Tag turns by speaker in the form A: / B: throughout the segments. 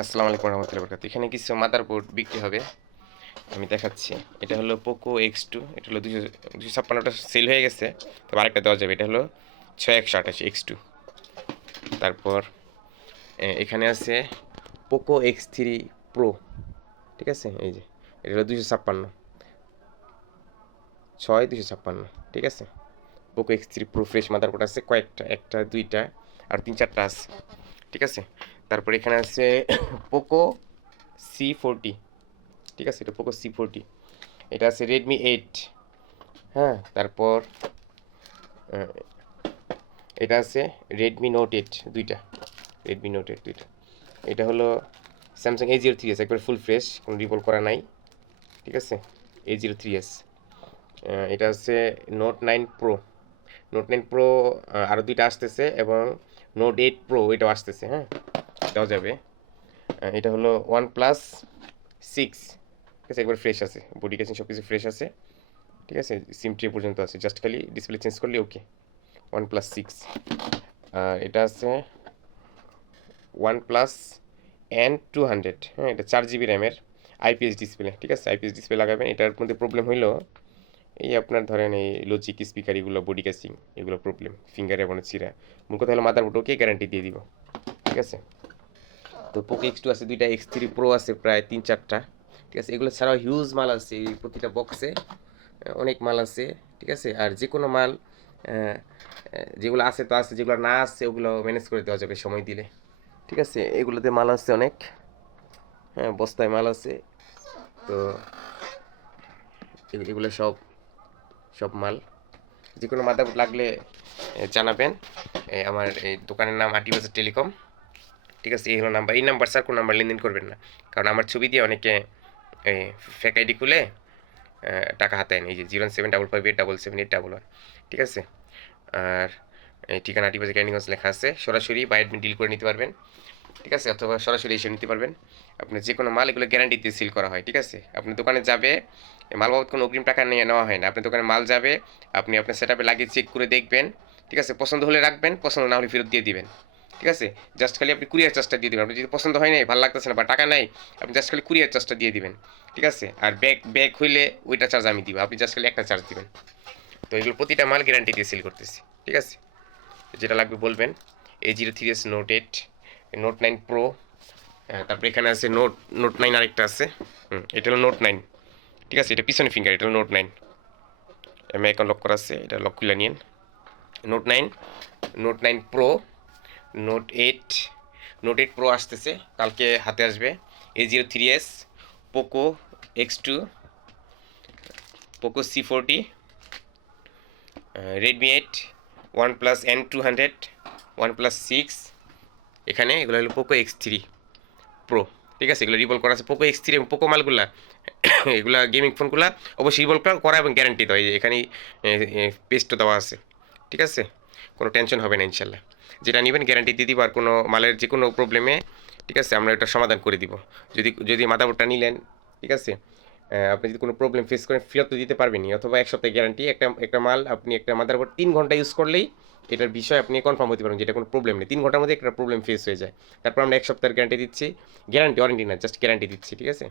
A: আসসালামু আলাইকুম রহমতুল্লাহ বরকাত এখানে কিছু মাদারবোর্ড বিক্রি হবে। আমি দেখাচ্ছি। এটা হলো পোকো এক্স টু এটা হলো দুশো দুশো ছাপ্পান্নটা সেল হয়ে গেছে। তবে আরেকটা দেওয়া যাবে। এটা হলো ছয় একশো আঠাশ এক্স টু তারপর এখানে আছে পোকো এক্স থ্রি প্রো ঠিক আছে? এই যে, এটা হলো দুশো ছাপ্পান্ন। ছয় দুশো ছাপ্পান্ন। ঠিক আছে? Poco X three pro fresh motherboard আছে। কয়েকটা, একটা, দুইটা, আর তিন চারটা আছে। ঠিক আছে? তারপর এখানে আছে পোকো সি ফোরটি ঠিক আছে? এটা পোকো সি ফোরটি এটা আছে রেডমি এইট হ্যাঁ? তারপর এটা আছে রেডমি নোট এইট দুইটা। রেডমি নোট এইট দুইটা। এটা হলো Samsung A zero three S একবার ফুল ফ্রেশ কোনো রিভল করা নাই, ঠিক আছে? এ জিরো থ্রি এস এটা হচ্ছে note nine pro note nine pro আরও দুইটা আসতেছে এবং নোট এইট প্রো এটাও আসতেছে হ্যাঁ? দেওয়া যাবে। এটা হলো ওয়ান প্লাস সিক্স ঠিক আছে, একবার ফ্রেশ আছে। বডি কেসিং সব কিছু ফ্রেশ আছে। ঠিক আছে সিম ট্রি পর্যন্ত আছে। জাস্ট খালি ডিসপ্লে চেঞ্জ করলে ওকে ওয়ান প্লাস সিক্স আর এটা আছে one plus N two hundred হ্যাঁ এটা চার জিবি র্যামের আইপিএস ডিসপ্লে ঠিক আছে আইপিএস ডিসপ্লে লাগাবেন। এটার মধ্যে প্রবলেম হইল, এই আপনার ধরেন এই লজিক স্পিকার এগুলো বডি ক্যাসিং এগুলো প্রবলেম ফিঙ্গারে মনে চিরা মূল কথা হলো মাদার ওকে গ্যারান্টি দিয়ে দিব। ঠিক আছে? তো পোকো এক্স টু আছে, দুইটা এক্স থ্রি প্রো আছে প্রায় তিন চারটা। ঠিক আছে? এগুলো ছাড়াও হিউজ মাল আছে এই প্রতিটা বক্সে অনেক মাল আছে, ঠিক আছে? আর যে কোনো মাল যেগুলো আছে তো আছে, যেগুলো না আছে, ওগুলো ম্যানেজ করে দেওয়া যাবে সময় দিলে। ঠিক আছে? এগুলোতে মাল আছে অনেক। হ্যাঁ বস্তায় মাল আছে। তো এগুলো সব সব মাল। যে কোনো মাদারবোর্ড লাগলে জানাবেন। আমার এই দোকানের নাম আটিবাজার টেলিকম। ঠিক আছে, এই হলো নাম্বার এই নাম্বার স্যার কোনো নাম্বার লেনদেন করবেন না। কারণ আমার ছবি দিয়ে অনেকে ফেক আইডি খুলে টাকা হাতায় এই যে zero seven double five eight double seven eight double one ঠিক আছে? আর এই ঠিকানা আটিবাজার ক্যান্ডিগঞ্জ লেখা আছে। সরাসরি বা অ্যাডমিন ডিল করে নিতে পারবেন, ঠিক আছে? অথবা সরাসরি এসে নিতে পারবেন। আপনার যে কোনো মাল এগুলো গ্যারান্টি দিয়ে সিল করা হয়, ঠিক আছে? আপনি দোকানে যাবে মাল বাবদ কোনো অগ্রিম টাকা নিয়ে নেওয়া হয় না। আপনার দোকানে মাল যাবে, আপনি আপনার সেট আপে লাগিয়ে চেক করে দেখবেন, ঠিক আছে? পছন্দ হলে রাখবেন, পছন্দ না হলে ফেরত দিয়ে দিবেন। ঠিক আছে? জাস্ট খালি আপনি কুরিয়ার চার্জটা দিয়ে দেবেন। আপনি যদি পছন্দ হয় নাই ভালো লাগতেছে না বা টাকা নাই আপনি জাস্ট খালি কুরিয়ার চার্জটা দিয়ে দিবেন। ঠিক আছে? আর ব্যাগ ব্যাগ হইলে ওইটা চার্জ আমি দিব। আপনি জাস্ট খালি একটা চার্জ দিবেন। তো এগুলো প্রতিটা মাল গ্যারান্টি দিয়ে সেল করতেছি। ঠিক আছে? যেটা লাগবে বলবেন A zero three S note eight note nine pro তারপরে এখানে আছে নোট নোট নাইন আরেকটা আছে। হুম, এটা হলো নোট নাইন ঠিক আছে? এটা পিছনে ফিঙ্গার এটা হলো নোট নাইন এমএ অ্যাকাউন্ট লক করা আছে এটা লক খুলে নিন note nine note nine pro note eight note eight pro আসতেছে, কালকে হাতে আসবে A zero three S Poco X two Poco C forty Redmi eight one plus N two hundred one plus six এখানে এগুলো হলো Poco X three pro ঠিক আছে? এগুলো রিভল করা আছে পোকো এক্স থ্রি এবং পোকো মালগুলা, এগুলা গেমিং ফোনগুলো অবশ্যই রিভল করা এবং গ্যারান্টি দেওয়া এখানেই পেস্টও দেওয়া আছে, ঠিক আছে? কোনো টেনশন হবে না, ইনশাল্লাহ। যেটা নেবেন গ্যারান্টি দিয়ে দিব, আর কোনো মালের যে কোনো প্রবলেমে ঠিক আছে, আমরা এটা সমাধান করে দিব। যদি যদি মাদাবোর্ডটা নিলেন, ঠিক আছে আপনি যদি কোনো প্রবলেম ফেস করেন, ফেরত তো দিতে পারবেনই, অথবা এক সপ্তাহে গ্যারান্টি একটা একটা মাল আপনি একটা মাদারবোর্ড তিন ঘণ্টা ইউজ করলেই এটার বিষয় আপনি কনফার্ম হতে পারবেন যেটা কোনো প্রবলেম নেই। তিন ঘণ্টার মধ্যে একটা প্রবলেম ফেস হয়ে যায়। তারপর আমরা এক সপ্তাহের গ্যারান্টি দিচ্ছি। গ্যারান্টি ওয়ারেন্টি না জাস্ট গ্যারান্টি দিচ্ছি, ঠিক আছে?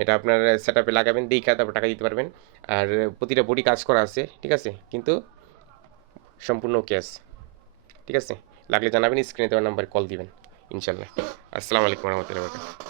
A: এটা আপনার সেট আপে লাগাবেন, দেখা তারপর টাকা দিতে পারবেন। আর প্রতিটা বডি কাজ করা আছে, ঠিক আছে? কিন্তু সম্পূর্ণ ওকে আছে। ঠিক আছে? লাগলে জানাবেন স্ক্রিনে দেওয়ার নাম্বারে কল দিবেন, ইনশাল্লাহ। আসসালামু আলাইকুম রহমতুল্লাহ